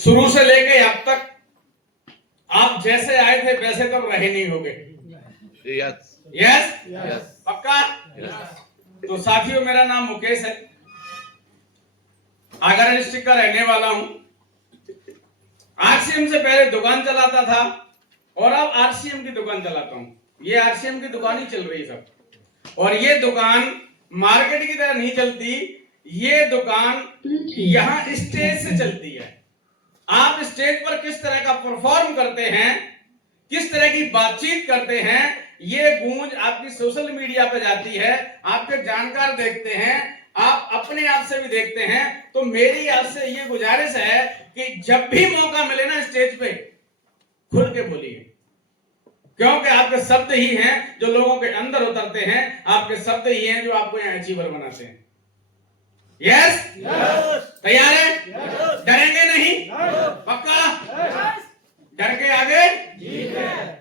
शुरू से लेके अब तक आप जैसे आए थे वैसे तो रहे नहीं होगे। यस यस पक्का। तो साथियों, मेरा नाम मुकेश है, आगरा डिस्ट्रिक्ट का रहने वाला हूं। आरसीएम से पहले दुकान चलाता था और अब आरसीएम की दुकान चलाता हूं। ये आरसीएम की दुकान ही चल रही सब, और ये दुकान मार्केट की तरह नहीं चलती। ये दुकान यहां स्टेज से चलती है। आप स्टेज पर किस तरह का परफॉर्म करते हैं, किस तरह की बातचीत करते हैं, ये गूंज आपकी सोशल मीडिया पे जाती है, आपके जानकार देखते हैं, आप अपने आप से भी देखते हैं। तो मेरी आपसे ये गुजारिश है कि जब भी मौका मिले ना स्टेज पे, खुल के बोलिए, क्योंकि आपके शब्द ही हैं जो लोगों के अंदर उतरते हैं, आपके शब्द ही हैं जो आपको यहाँ अचीवर बनाते हैं। यस तैयार है? डरेंगे नहीं? पक्का? डर के आगे जीत है।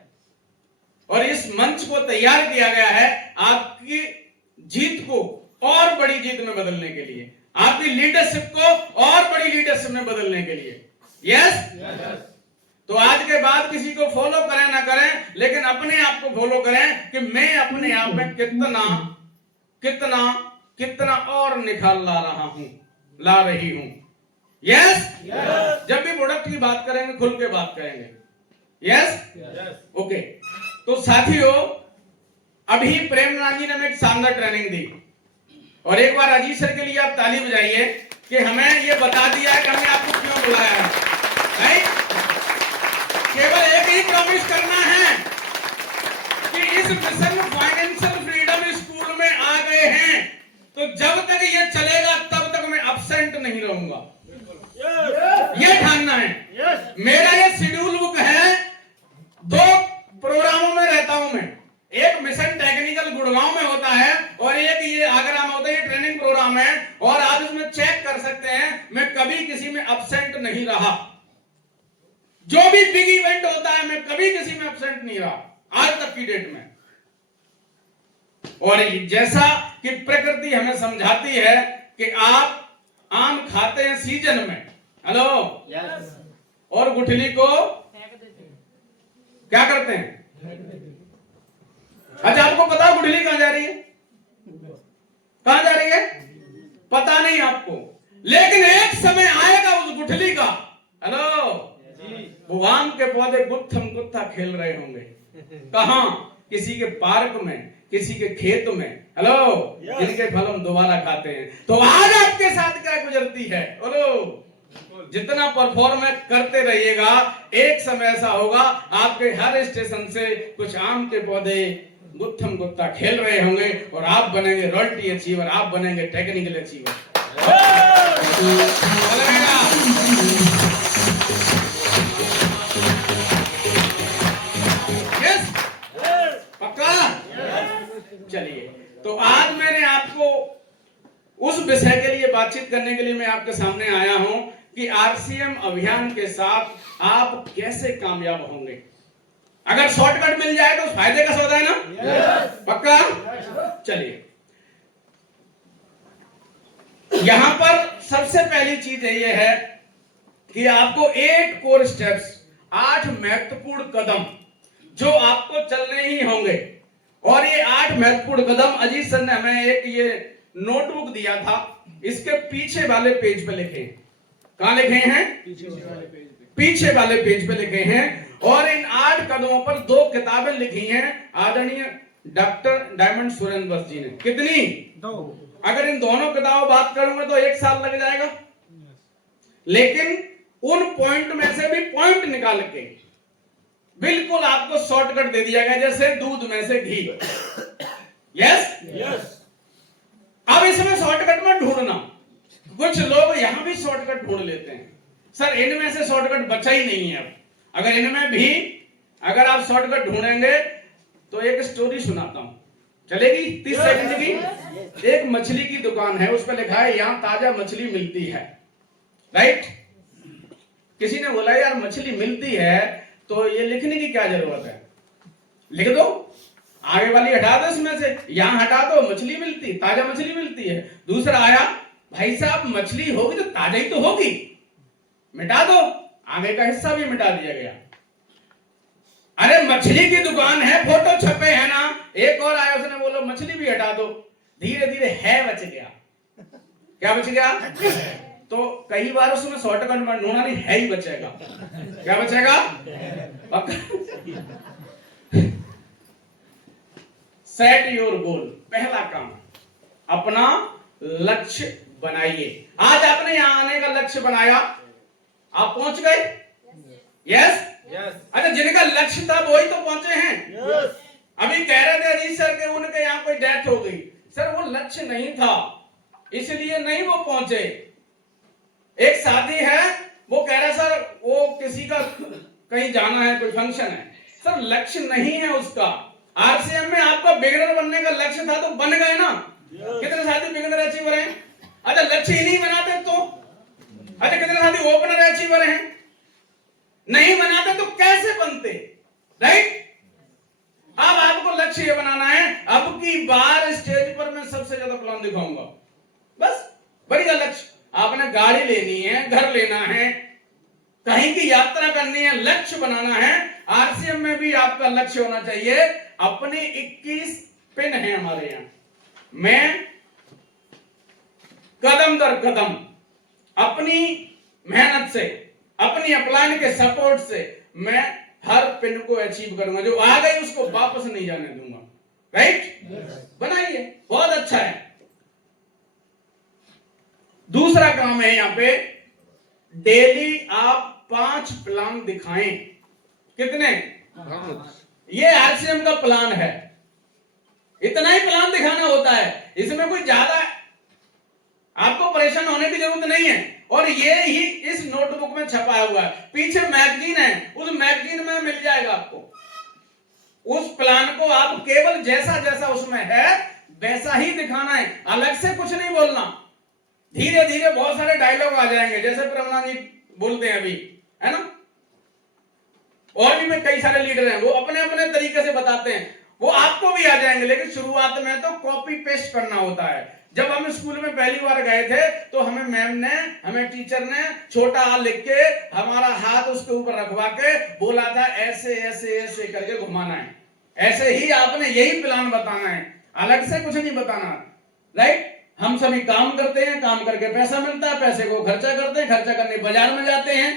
और इस मंच को तैयार किया गया है आपकी जीत को और बड़ी जीत में बदलने के लिए, आपकी लीडरशिप को और बड़ी लीडरशिप में बदलने के लिए। यस तो आज के बाद किसी को फॉलो करें ना करें, लेकिन अपने आप को फॉलो करें कि मैं अपने आप में कितना कितना कितना और निखार ला रही हूं। यस जब भी प्रोडक्ट की बात करेंगे खुल के बात करेंगे। Yes okay. तो साथियों, अभी प्रेमनाथ जी ने हमें एक शानदार ट्रेनिंग दी, और एक बार अजीत सर के लिए आप ताली बजाइए कि हमें ये बता दिया है कि हमने आपको क्यों बुलाया है। केवल एक ही प्रॉमिस करना है कि इस मिशन फाइनेंशियल फ्रीडम स्कूल में आ गए हैं तो जब तक ये चलेगा तब तक मैं अब्सेंट नहीं रहूंगा। ये ठानना है। मेरा ये शेड्यूल बुक है, 2 प्रोग्रामों में रहता हूं मैं। एक मिशन टेक्निकल गुड़गांव में होता है और एक ये आगरा में होता है। ये ट्रेनिंग प्रोग्राम है और आप इसमें चेक कर सकते हैं मैं कभी किसी में अब्सेंट नहीं रहा। जो भी बिग इवेंट होता है मैं कभी किसी में अब्सेंट नहीं रहा आज तक की डेट में। और जैसा कि प्रकृति हमें समझाती है कि आप आम खाते हैं सीजन में, हेलो, और गुठली को क्या करते हैं? अच्छा, आपको पता गुठली कहां जा रही है? कहां जा रही है? पता नहीं आपको, लेकिन एक समय आएगा उस गुठली का, हेलो, वो आम के पौधे गुत्थम गुत्था खेल रहे होंगे। कहां? किसी के पार्क में, किसी के खेत में, हेलो, जिनके फल हम दोबारा खाते हैं। तो आज आपके साथ क्या गुजरती है? बोलो, जितना परफॉर्म करते रहिएगा, एक समय ऐसा होगा आपके हर स्टेशन से कुछ आम के पौधे गुत्थम गुत्था खेल रहे होंगे और आप बनेंगे रॉयल्टी अचीवर, आप बनेंगे टेक्निकल अचीवर। चलिए, तो आज मैंने आपको उस विषय के लिए बातचीत करने के लिए मैं आपके सामने आया हूं कि आरसीएम अभियान के साथ आप कैसे कामयाब होंगे। अगर शॉर्टकट मिल जाए तो फायदे का सौदा है ना? पक्का? चलिए, यहां पर सबसे पहली चीज ये है कि आपको 8 कोर स्टेप्स, 8 महत्वपूर्ण कदम जो आपको चलने ही होंगे। और ये 8 महत्वपूर्ण कदम अजीत सर ने हमें एक ये नोटबुक दिया था, इसके पीछे वाले पेज पे लिखे हैं। कहां लिखे हैं? पीछे वाले पेज पे लिखे हैं। और इन 8 कदमों पर 2 किताबें लिखी हैं आदरणीय डॉक्टर डायमंड सुरेंद्र बस जी ने। कितनी? 2। अगर इन दोनों किताबों बात करूंगा तो 1 साल लग जाएगा, लेकिन उन पॉइंट में से भी पॉइंट निकाल के बिल्कुल आपको शॉर्टकट दे दिया गया, जैसे दूध में से घी। यस अब इसमें शॉर्टकट में ढूंढना, कुछ लोग यहां भी शॉर्टकट ढूंढ लेते हैं। सर, इनमें से शॉर्टकट बचा ही नहीं है। अब अगर इनमें भी अगर आप शॉर्टकट ढूंढेंगे तो एक स्टोरी सुनाता हूं, चलेगी? 30 सेकंड की। एक मछली की दुकान है, उस पर लिखा है यहां ताजा मछली मिलती है। राइट? किसी ने बोला यार मछली मिलती है तो ये लिखने की क्या जरूरत है, लिख दो, आगे वाली हटा दो, इसमें से यहां हटा दो, मछली मिलती, ताजा मछली मिलती है। दूसरा आया, भाई साहब मछली होगी तो ताजा ही तो होगी, मिटा दो, आगे का हिस्सा भी मिटा दिया गया। अरे मछली की दुकान है, फोटो छपे है ना, एक और आया उसने बोलो मछली भी हटा दो, धीरे धीरे है बच गया। क्या बच गया? तो कई बार उसमें शॉर्टकट में ढूंढना नहीं, है ही बचेगा। क्या बचेगा? Set your goal. पहला काम, अपना लक्ष्य बनाइए। आज आपने यहां आने का लक्ष्य बनाया, आप पहुंच गए? यस? अच्छा, जिनका लक्ष्य था वही तो पहुंचे हैं। अभी कह रहे थे अजीत सर के उनके यहाँ कोई डेथ हो गई, सर वो लक्ष्य नहीं था इसलिए नहीं वो पहुंचे। एक साथी है, वो कह रहा सर वो किसी का कहीं जाना है, कोई फंक्शन है, सर लक्ष्य नहीं है उसका। आरसीएम में आपका बिगिनर बनने का लक्ष्य था तो बन गए ना। कितने साथी बिगिनर अचीवर हैं? अच्छा, लक्ष्य ही नहीं बनाते तो? अच्छा, कितने साथी ओपनर अचीवर हैं? नहीं बनाते तो कैसे बनते? राइट? अब आपको लक्ष्य ये बनाना है, अब की बार स्टेज पर मैं सबसे ज्यादा प्लान दिखाऊंगा। बस बढ़िया लक्ष्य, आपने गाड़ी लेनी है, घर लेना है, कहीं की यात्रा करनी है, लक्ष्य बनाना है। आरसीएम में भी आपका लक्ष्य होना चाहिए। अपने 21 पिन है हमारे यहां, मैं कदम दर कदम अपनी मेहनत से, अपनी अपलाइन के सपोर्ट से मैं हर पिन को अचीव करूंगा। जो आ गई उसको वापस नहीं जाने दूंगा। राइट? बनाइए, बहुत अच्छा है। दूसरा काम है यहां पे, डेली आप 5 प्लान दिखाएं। कितने? ये आरसीएम का प्लान है, इतना ही प्लान दिखाना होता है, इसमें कोई ज्यादा आपको परेशान होने की जरूरत नहीं है। और ये ही इस नोटबुक में छपा हुआ है, पीछे मैगजीन है, उस मैगजीन में मिल जाएगा आपको। उस प्लान को आप केवल जैसा जैसा उसमें है वैसा ही दिखाना है, अलग से कुछ नहीं बोलना। धीरे धीरे बहुत सारे डायलॉग आ जाएंगे, जैसे प्रवना जी बोलते हैं अभी, है ना, और भी में कई सारे लीडर हैं, वो अपने अपने तरीके से बताते हैं, वो आपको भी आ जाएंगे। लेकिन शुरुआत में तो कॉपी पेस्ट करना होता है। जब हम स्कूल में पहली बार गए थे तो हमें मैम ने, हमें टीचर ने छोटा आ लिख के हमारा हाथ उसके ऊपर रखवा के बोला था ऐसे ऐसे ऐसे करके घुमाना है। ऐसे ही आपने यही प्लान बताना है, अलग से कुछ नहीं बताना। राइट? हम सभी काम करते हैं, काम करके पैसा मिलता है, पैसे को खर्चा करते हैं, खर्चा करने बाजार में जाते हैं।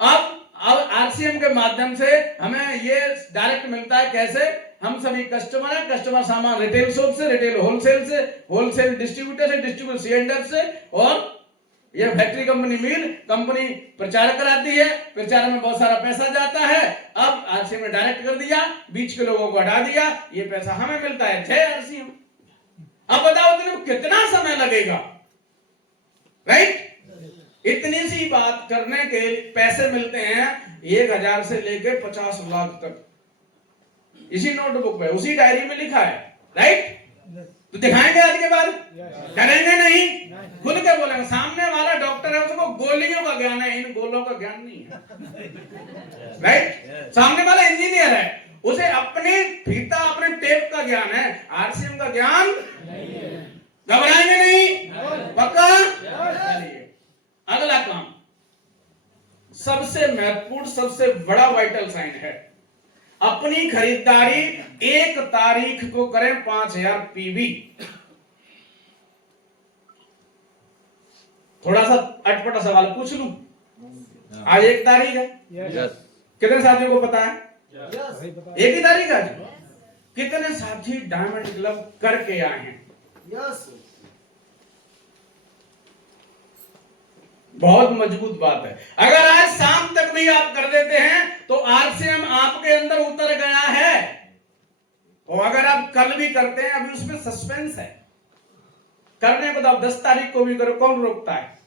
अब आरसीएम के माध्यम से हमें ये डायरेक्ट मिलता है। कैसे? हम सभी कस्टमर हैं, कस्टमर सामान रिटेल शॉप से, रिटेल होलसेल से, होलसेल डिस्ट्रीब्यूटर से, डिस्ट्रीब्यूटर सीएंडर से, और ये फैक्ट्री कंपनी मिल कंपनी प्रचार कराती है, प्रचार में बहुत सारा पैसा जाता है। अब आरसीएम ने डायरेक्ट कर दिया, बीच के लोगों को हटा दिया, ये पैसा हमें मिलता है। जय आरसीएम। अब बताओ तुम्हें कितना समय लगेगा? राइट? इतनी सी बात करने के पैसे मिलते हैं 1000 से लेकर 50 लाख तक, इसी नोटबुक में, उसी डायरी में लिखा है। राइट? तो दिखाएंगे आज के बाद? करेंगे नहीं? खुल के बोलेंगे। सामने वाला डॉक्टर है, उसको गोलियों का ज्ञान है, इन गोलों का ज्ञान नहीं है। राइट? सामने वाला इंजीनियर है, उसे अपने फीता, अपने टेप का ज्ञान है, आरसीएम का ज्ञान नहीं है। घबराएंगे नहीं? पक्का? चलिए अगला काम, सबसे महत्वपूर्ण, सबसे बड़ा वाइटल साइन है, अपनी खरीदारी 1 तारीख को करें 5000 पीवी। थोड़ा सा अटपटा सवाल पूछ लूं, आज 1 तारीख है। कितने साथियों को पता है? 1 ही तारीख आज। कितने साथी डायमंड क्लब करके आए हैं? बहुत मजबूत बात है। अगर आज शाम तक भी आप कर देते हैं तो आरसीएम आपके अंदर उतर गया है। और अगर आप कल भी करते हैं, अभी उसमें सस्पेंस है, करने को तो आप 10 तारीख को भी करो, कौन रोकता है?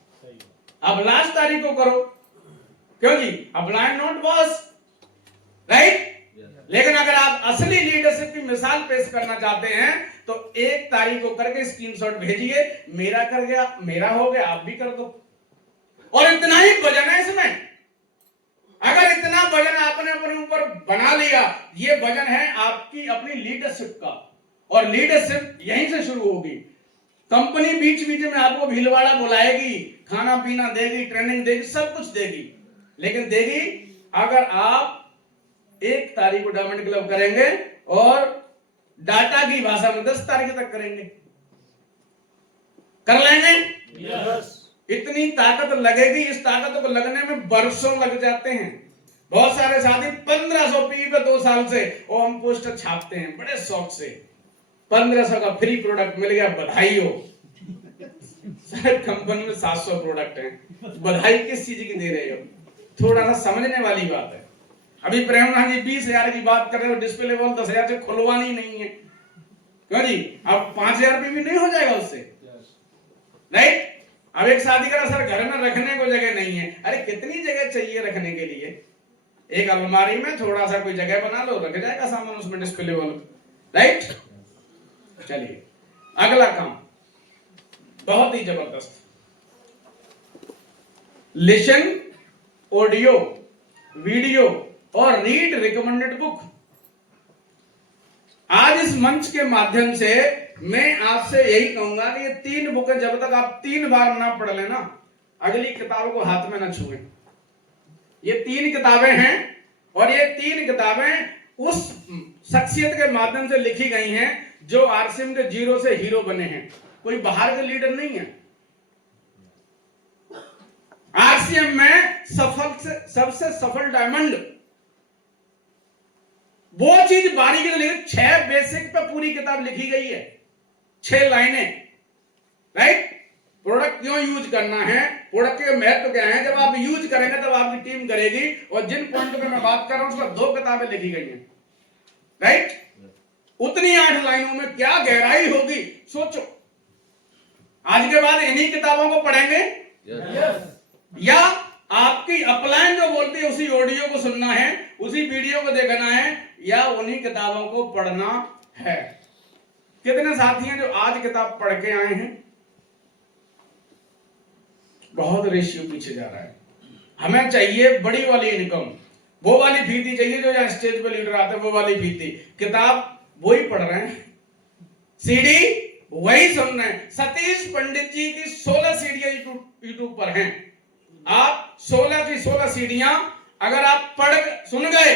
अब लास्ट तारीख को करो, क्यों जी? अब ब्लाइंड नॉट बॉस। राइट? लेकिन अगर आप असली लीडरशिप की मिसाल पेश करना चाहते हैं तो 1 तारीख को करके स्क्रीनशॉट भेजिए, मेरा कर गया, मेरा हो गया, आप भी कर दो। और इतना ही वजन है इसमें। अगर इतना वजन आपने अपने ऊपर बना लिया, ये वजन है आपकी अपनी लीडरशिप का, और लीडरशिप यहीं से शुरू होगी। कंपनी बीच बीच में आपको भीलवाड़ा बुलाएगी, खाना पीना देगी, ट्रेनिंग देगी, सब कुछ देगी, लेकिन देखिए अगर आप 1 तारीख को डायमंड क्लब करेंगे और डाटा की भाषा में 10 तारीख तक करेंगे, कर लेंगे? yes. इतनी ताकत लगेगी, इस ताकत को लगने में बरसों लग जाते हैं। बहुत सारे साथी 1500 पी पे 2 साल से और हम पोस्टर छापते हैं बड़े शौक से, 1500 का फ्री प्रोडक्ट मिल गया, बधाई हो। शायद कंपनी में 700 प्रोडक्ट हैं, बधाई किस चीज की दे रहे हो? थोड़ा सा समझने वाली बात है। अभी प्रेमनाथ जी 20,000 की बात कर रहे हो, डिस्प्ले वॉल 10,000 से खुलवानी नहीं है, क्यों जी? अब 5,000 भी नहीं हो जाएगा उससे, राइट? अब एक शादी करा सर घर में रखने को जगह नहीं है, अरे कितनी जगह चाहिए रखने के लिए? एक अलमारी में थोड़ा सा कोई जगह बना लो, रख जाएगा सामान उसमें डिस्प्ले वॉल, राइट? चलिए अगला काम बहुत ही जबरदस्त, लिसन, ऑडियो, वीडियो और रीड रिकमेंडेड बुक। आज इस मंच के माध्यम से मैं आपसे यही कहूंगा कि ये 3 बुकें जब तक आप 3 बार ना पढ़ लेना, अगली किताब को हाथ में ना छुएं। ये 3 किताबें हैं और ये 3 किताबें उस शख्सियत के माध्यम से लिखी गई हैं जो आरसीएम के 0 से हीरो बने हैं, कोई बाहर के लीडर नहीं है। आरसीएम में सबसे सफल डायमंड वो चीज बारीकी से लिखी, 6 बेसिक पे पूरी किताब लिखी गई है, 6 लाइनें, राइट? प्रोडक्ट क्यों यूज करना है, प्रोडक्ट के महत्व क्या है, जब आप यूज करेंगे तब आपकी टीम करेगी, और जिन पॉइंट पे मैं बात कर रहा हूं उस पर 2 किताबें लिखी गई हैं, राइट? उतनी 8 लाइनों में क्या गहराई होगी सोचो। आज के बाद इन्हीं किताबों को पढ़ेंगे या आपकी अपलाइन जो बोलती है उसी ऑडियो को सुनना है, उसी वीडियो को देखना है, या उन्हीं किताबों को पढ़ना है? कितने साथी हैं जो आज किताब पढ़ के आए हैं? बहुत रेशियो पीछे जा रहा है। हमें चाहिए बड़ी वाली इनकम, वो वाली फीती चाहिए जो यहाँ स्टेज पे लीडर आते हैं, वो वाली फीती। किताब वही पढ़ रहे हैं, सीडी वही सुन रहे हैं। सतीश पंडित जी की 16 सीडियां यूट्यूब पर हैं। आप 16 की 16 सीडियां अगर आप पढ़ सुन गए,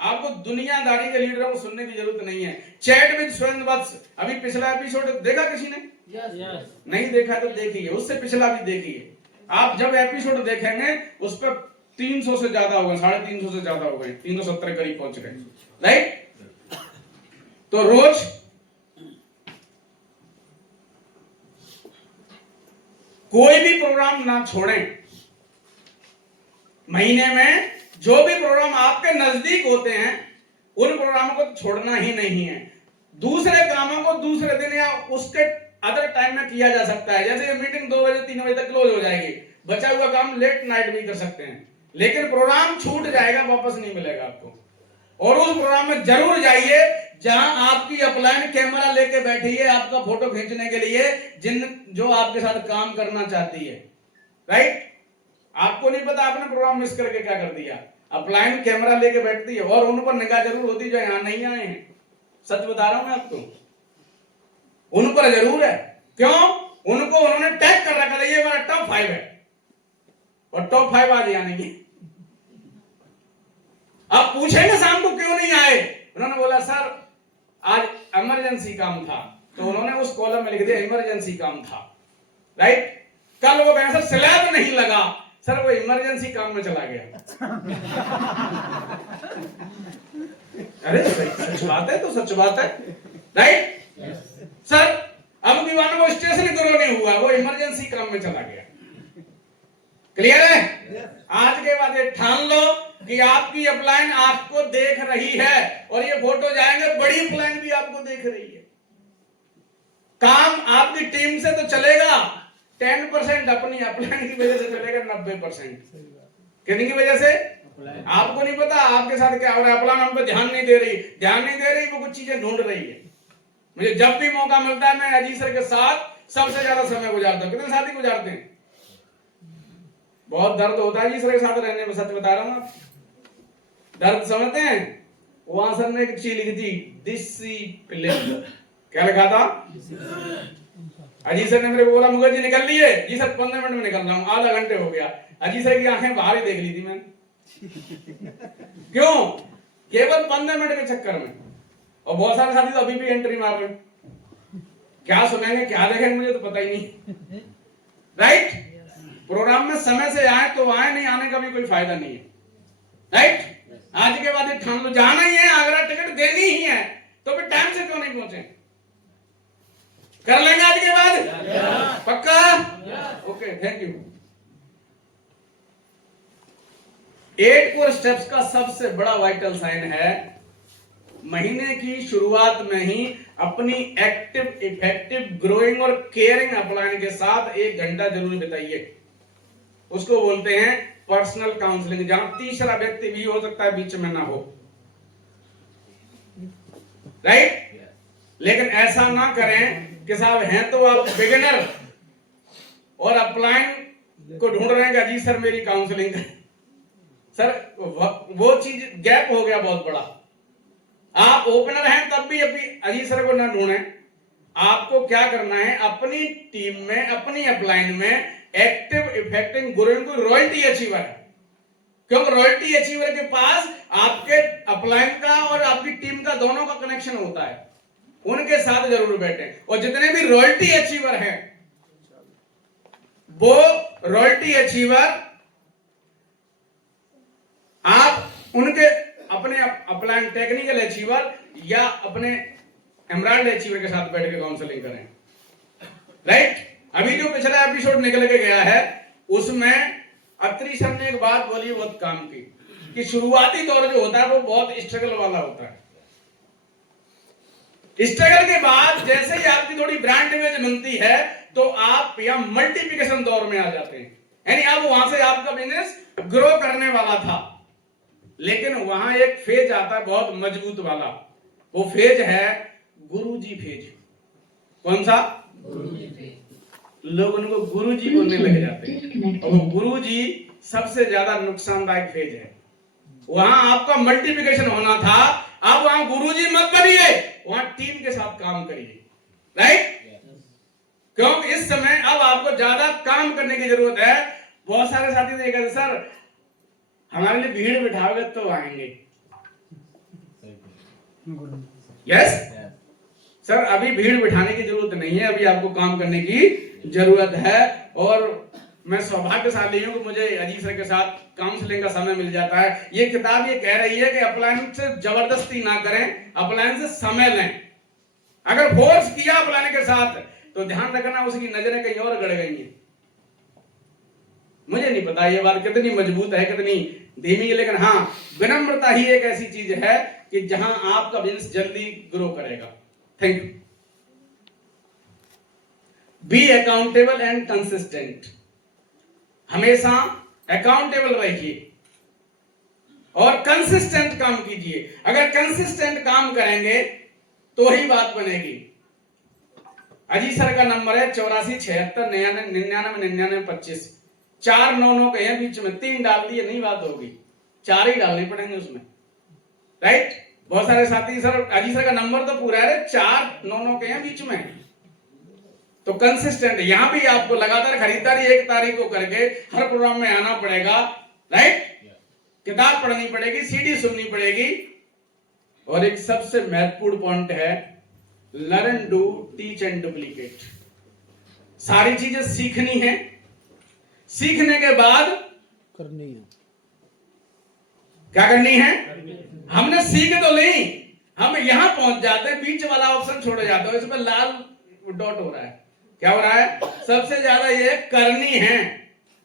आपको दुनियादारी के लीडरों को सुनने की जरूरत नहीं है। चैट विद स्वयं वत्स, अभी पिछला एपिसोड देखा किसी ने? yes. नहीं देखा तो देखिए, उससे पिछला भी देखिए। आप जब एपिसोड देखेंगे उस पर 300 से ज्यादा हो गए, 350 से ज्यादा हो गए, 370 करीब पहुंच गए, राइट? तो रोज कोई भी प्रोग्राम ना छोड़ें। महीने में जो भी प्रोग्राम आपके नजदीक होते हैं उन प्रोग्रामों को छोड़ना ही नहीं है। दूसरे कामों को दूसरे दिन या उसके अदर टाइम में किया जा सकता है। जैसे ये मीटिंग 2 बजे 3 बजे तक क्लोज हो जाएगी, बचा हुआ काम लेट नाइट भी कर सकते हैं, लेकिन प्रोग्राम छूट जाएगा, वापस नहीं मिलेगा आपको। और उस प्रोग्राम में जरूर जाइए जहां आपकी अपलाइन कैमरा लेके बैठी है आपका फोटो खींचने के लिए, जो आपके साथ काम करना चाहती है, राइट? आपको नहीं पता आपने प्रोग्राम मिस करके क्या कर दिया। अपलाइन कैमरा लेके बैठती है और उन पर निगाह जरूर होती है जो यहां नहीं आए हैं। सच बता रहा हूं मैं आपको, उन पर जरूर है। क्यों? उनको उन्होंने टैग कर रखा है, ये हमारा टॉप 5 है, और टॉप 5 आज यहाँ नहीं है। आप पूछेंगे शाम को क्यों नहीं आए, उन्होंने बोला सर आज इमरजेंसी काम था, तो उन्होंने उस कॉलम में लिख दिया इमरजेंसी काम था, राइट? कल वो कहें सर स्लैब नहीं लगा, सर वो इमरजेंसी काम में चला गया। अरे सच बात है, तो सच बात है, राइट? सर अब विमान वो स्टेशन ग्रो नहीं हुआ, वो इमरजेंसी काम में चला गया। क्लियर है? आज के बाद ये ठान लो कि आपकी अपलाइन आपको देख रही है, और ये फोटो जाएंगे बड़ी अपलाइन भी आपको देख रही है। काम आपकी टीम से तो चलेगा 10% अपनी अपलाइन की वजह से चलेगा 90%। कितनी की वजह से? आपको नहीं पता आपके साथ क्या हो रहा है। अपलाइन हम पे ध्यान नहीं दे रही, वो कुछ चीजें ढूंढ रही है। मुझे जब भी मौका मिलता है मैं अजीत सर के साथ सबसे ज्यादा समय गुजारता हूं। कितने साथी गुजारते हैं? बहुत दर्द होता है जी सर के साथ रहने में, सच बता रहा हूं। दर्द समझते हैं? वहां सर ने एक चीज लिखी थी, डिसिप्लिन। क्या लिखा था? अजीत सर ने मेरे को बोला मुकेश जी निकल लिए? जी सर 15 मिनट में निकल रहा हूं, आधा घंटे हो गया। अजीत सर की आंखें बाहर ही देख ली थी मैंने, क्यों? केवल 15 मिनट के चक्कर में। और बहुत सारे साथी तो अभी भी एंट्री मार रहे हैं, क्या सुनेंगे क्या देखेंगे मुझे तो पता ही नहीं। राइट? प्रोग्राम में समय से आए तो आए, नहीं आने का भी कोई फायदा नहीं है। राइट? आज के बाद ठान लो, जाना ही है, आगरा टिकट देनी ही है, तो फिर टाइम से क्यों नहीं पहुंचे? कर लेंगे आज के बाद? पक्का? Okay, thank you. 8 core steps का सबसे बड़ा वाइटल साइन है, महीने की शुरुआत में ही अपनी एक्टिव, इफेक्टिव, ग्रोइंग और केयरिंग अपलाइन के साथ 1 घंटा जरूर बिताइए। उसको बोलते हैं पर्सनल काउंसलिंग, जहां तीसरा व्यक्ति भी हो सकता है, बीच में ना हो। राइट? लेकिन ऐसा ना करें कि साहब हैं तो आप बिगिनर और अपलाइन को ढूंढ रहे हैं कि अजी सर मेरी काउंसलिंग सर, वो चीज गैप हो गया बहुत बड़ा। आप ओपनर हैं तब भी अभी अजी सर को ना ढूंढें। आपको क्या करना है, अपनी टीम में, अपनी अपलाइन में एक्टिव, इफेक्टिव, ग्रोइंग को रॉयल्टी अचीवर है, क्योंकि रॉयल्टी अचीवर के पास आपके अपलाइन का और आपकी टीम का दोनों का कनेक्शन होता है। उनके साथ जरूर बैठे, और जितने भी रॉयल्टी अचीवर हैं वो रॉयल्टी अचीवर आप उनके अपने अपलाइन टेक्निकल अचीवर या अपने एमराल्ड अचीवर के साथ बैठ के काउंसलिंग करें। राइट? अभी जो पिछला एपिसोड निकल के गया है उसमें अत्री सर ने एक बात बोली, बहुत काम की, कि शुरुआती दौर जो होता है वो बहुत स्ट्रगल वाला होता है। स्ट्रगल के बाद जैसे ही आपकी थोड़ी ब्रांड इमेज बनती है तो आप यहां मल्टीप्लिकेशन दौर में आ जाते हैं, यानी अब वहां से आपका बिजनेस ग्रो करने वाला था, लेकिन वहां एक फेज आता है बहुत मजबूत वाला, वो फेज है गुरुजी फेज। कौन सा? गुरुजी फेज। लोग उनको गुरुजी बोलने लग जाते हैं, और वो गुरुजी सबसे ज्यादा नुकसानदायक फेज है। वहां आपका मल्टीप्लिकेशन होना था, अब वहां गुरुजी मत बनिए, वहां टीम के साथ काम करिए। राइट? क्योंकि इस समय अब आपको ज्यादा काम करने की जरूरत है। बहुत सारे साथी ने कहा सर हमारे लिए भीड़ बिठाओगे तो आएंगे। यस सर, अभी भीड़ बिठाने की जरूरत नहीं है, अभी आपको काम करने की जरूरत है। और मैं सौभाग्यशाली हूं कि मुझे अजीत सर के साथ काउंसलिंग का समय मिल जाता है। ये किताब ये कह रही है कि अपलाइन से जबरदस्ती ना करें, अपलाइन से समय लें। अगर फोर्स किया अपलाइन के साथ तो ध्यान रखना उसकी नजरें कहीं और गड़ गई हैं। मुझे नहीं पता ये बात कितनी मजबूत है, कितनी धीमी है, लेकिन हाँ, विनम्रता ही एक ऐसी चीज है कि जहां आपका बिजनेस जल्दी ग्रो करेगा। Thank you. Be accountable and consistent. हमेशा अकाउंटेबल रहिए और कंसिस्टेंट काम कीजिए। अगर कंसिस्टेंट काम करेंगे तो ही बात बनेगी। अजीत सर का नंबर है 8476999925। 4 9 कहे बीच में, 3 डाल दिए नहीं बात होगी, 4 ही डालने पड़ेंगे उसमें। राइट? बहुत सारे साथी सर अजीत सर का नंबर तो पूरा है, 4 9 कहे बीच में, तो कंसिस्टेंट। यहां भी आपको लगातार खरीदारी 1 तारीख को करके हर प्रोग्राम में आना पड़ेगा। राइट? किताब पढ़नी पड़ेगी, सीडी सुननी पड़ेगी। और एक सबसे महत्वपूर्ण पॉइंट है learn, do, teach and duplicate. सारी चीजें सीखनी है, सीखने के बाद करनी है। क्या करनी है? हमने सीख तो ली, हम यहां पहुंच जाते हैं, बीच वाला ऑप्शन छोड़ जाते हो, इसमें लाल डॉट हो रहा है। क्या हो रहा है? सबसे ज्यादा ये करनी है,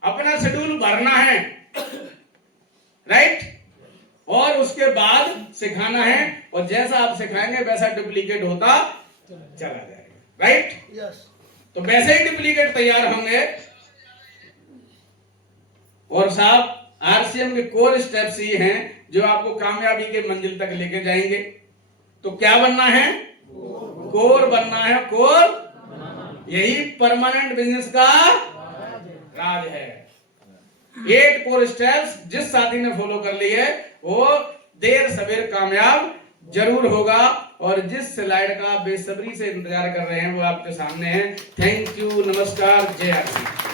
अपना शेड्यूल भरना है। राइट? और उसके बाद सिखाना है, और जैसा आप सिखाएंगे वैसा डुप्लीकेट होता चला जाएगा। राइट? यस। तो वैसे ही डुप्लीकेट तैयार होंगे। और साहब आरसीएम के कोर स्टेप्स ही हैं जो आपको कामयाबी के मंजिल तक लेके जाएंगे। तो क्या बनना है? कोर बनना है। कोर, यही परमानेंट बिजनेस का राज है। 8 कोर स्टेप्स जिस साथी ने फॉलो कर लिए वो देर सवेर कामयाब जरूर होगा। और जिस स्लाइड का बेसब्री से इंतजार कर रहे हैं वो आपके सामने है। थैंक यू, नमस्कार, जय आरसी।